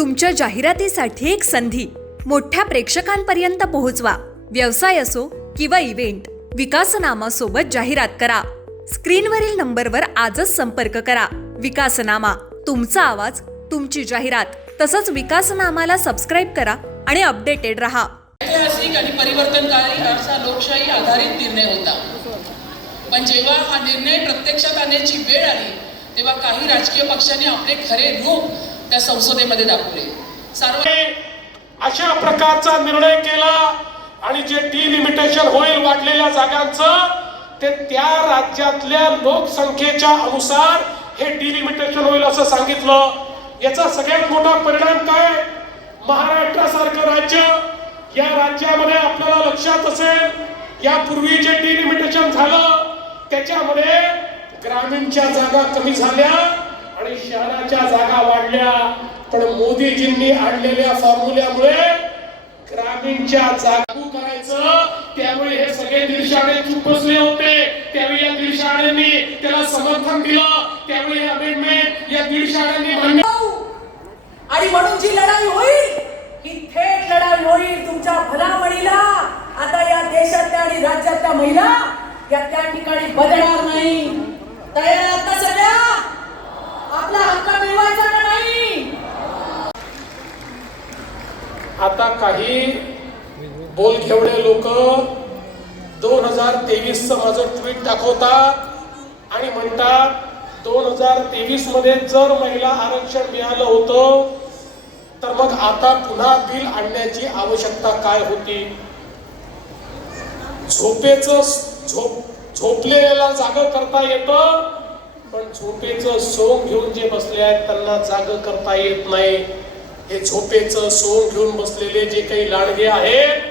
तुमच्या जाहिरातीसाठी एक संधी मोठ्या प्रेक्षकांपर्यंत पोहोचवा. व्यवसाय असो किंवा इव्हेंट, विकासनामा सोबत जाहिरात करा. स्क्रीनवरील नंबरवर आजच संपर्क करा. विकासनामा, तुमचा आवाज, तुमची जाहिरात. तसंच विकासनामाला सबस्क्राईब करा आणि अपडेटेड रहा. ऐतिहासिक आणि परिवर्तनकारी असा लोकशाही आधारित निर्णय होता, पण जेव्हा हा निर्णय प्रत्यक्षात आणण्याची वेळ आली तेव्हा काही राजकीय पक्षांनी आपले खरे रूप त्या संसदेमध्ये दाखवले. अशा प्रकारचा निर्णय केला आणि जे डिलिमिटेशन होईल वाढलेल्या जागांचं, ते त्या राज्यातल्या लोकसंख्येच्या अनुसार हे डिलिमिटेशन होईल असं सांगितलं. याचा सगळ्यात मोठा परिणाम काय? महाराष्ट्रासारखं राज्य, या राज्यामध्ये आपल्याला लक्षात असेल, यापूर्वी जे डिलिमिटेशन झालं त्याच्यामध्ये ग्रामीणच्या जागा कमी झाल्या आणि शहराच्या जागा वाढल्या. पण मोदीजींनी आणलेल्या फॉर्म्युल्यामुळे ग्रामीणच्या जागा करायचं, त्यामुळे हे सगळे दीडशाणे चूप बसले होते. त्यावेळी या दीडशाण्यांनी त्याला समर्थन दिलं. त्यावेळी अमेंडमेंट या दीडशाण्यांनी मान्य, आणि म्हणून जी लढाई होईल ही थेट लढाई होईल तुमच्या भलामणीला. आता या देशातल्या आणि राज्यातल्या महिला या त्या ठिकाणी बदलणार नाही. तयार आता सगळ्या आपला हक्क मिळवायचा का नाही? आता काही बोलघेवडे लोक 2023 चं माझं ट्विट दाखवतात आणि म्हणतात 2023 मध्ये जर महिला आरक्षण मिळालं होतं तर मग आता पुन्हा बिल आणण्याची आवश्यकता काय होती? झोपलेला जाग करता येतं, पण झोपेचं सोंग घेऊन जे बसले आहेत त्यांना जाग करता येत नाही. हे झोपेचं सोंग घेऊन बसलेले जे काही लाडगे आहेत,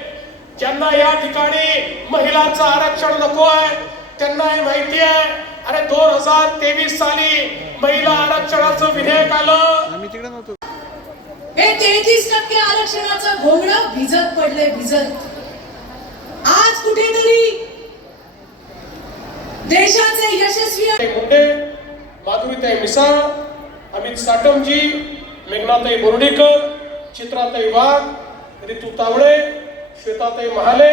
ज्यांना या ठिकाणी महिलांचं आरक्षण नको आहे, त्यांना हे माहिती आहे, अरे 2023 साली महिला आरक्षणाचं विधेयक आलं. हे 33% आरक्षणाचं घोंगडं भिजत पडले, भिजत. आज कुठेतरी देशाचे यशस्वी मुंडे, माधुरीताई मिसाळ, अमित साटमजी, मेघनाताई बोर्डीकर, चित्राताई वाघ, ऋतू तावडे, श्वेताताई महाले,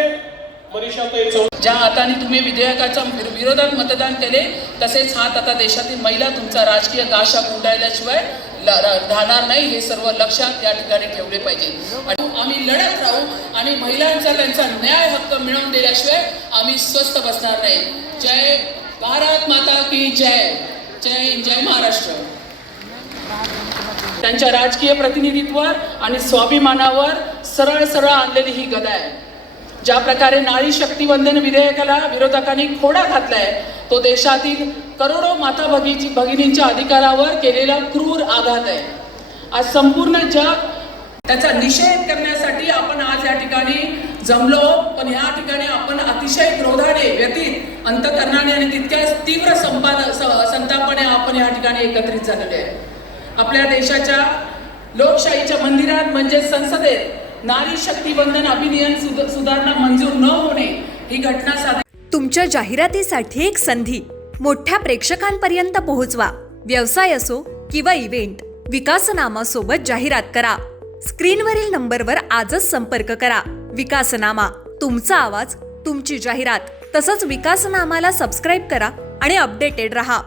मनीषाताई चौधरी. ज्या हाताने तुम्ही विधेयकाच्या विरोधात मतदान केले तसेच हात आता देशातील महिला तुमचा राजकीय गाशा गुंडाळल्याशिवाय राहणार नाही. हे सर्व लक्षात या ठिकाणी ठेवले पाहिजे. आणि आम्ही लढत राहू आणि महिलांचा त्यांचा न्याय हक्क मिळवून दिल्याशिवाय आम्ही स्वस्थ बसणार नाही. जय भारत माता की जय. जय हिंद, जय महाराष्ट्र. त्यांच्या राजकीय प्रतिनिधित्वावर आणि स्वाभिमानावर सरळ सरळ आणलेली ही गदा आहे. ज्या प्रकारे नारी शक्ती वंदन विधेयकाला विरोधकांनी खोडा घातलाय, तो देशातील करोडो माता भगिनींच्या अधिकारावर केलेला क्रूर आघात आहे. आज संपूर्ण जग त्याचा निषेध करण्यासाठी आपण आज या ठिकाणी जमलो. पण या ठिकाणी आपण अतिशय क्रोधाने, व्यतीत अंतकरणाने आणि तितक्याच तीव्र संतापाने आपण या ठिकाणी एकत्रित झालेले आहे. आपल्या देशाच्या लोकशाहीच्या मंदिरात म्हणजे संसदेत नारी शक्ती वंदन अधिनियम सुधारणा मंजूर न होणे ही घटना तुमच्या जाहिरातीसाठी एक संधी मोठ्या प्रेक्षकांपर्यंत पोहोचवा. व्यवसाय असो किंवा इव्हेंट, विकासनामा सोबत जाहिरात करा. स्क्रीनवरील नंबरवर आजच संपर्क करा. विकासनामा, तुमचा आवाज, तुमची जाहिरात. तसंच विकासनामाला सबस्क्राईब करा आणि अपडेटेड रहा.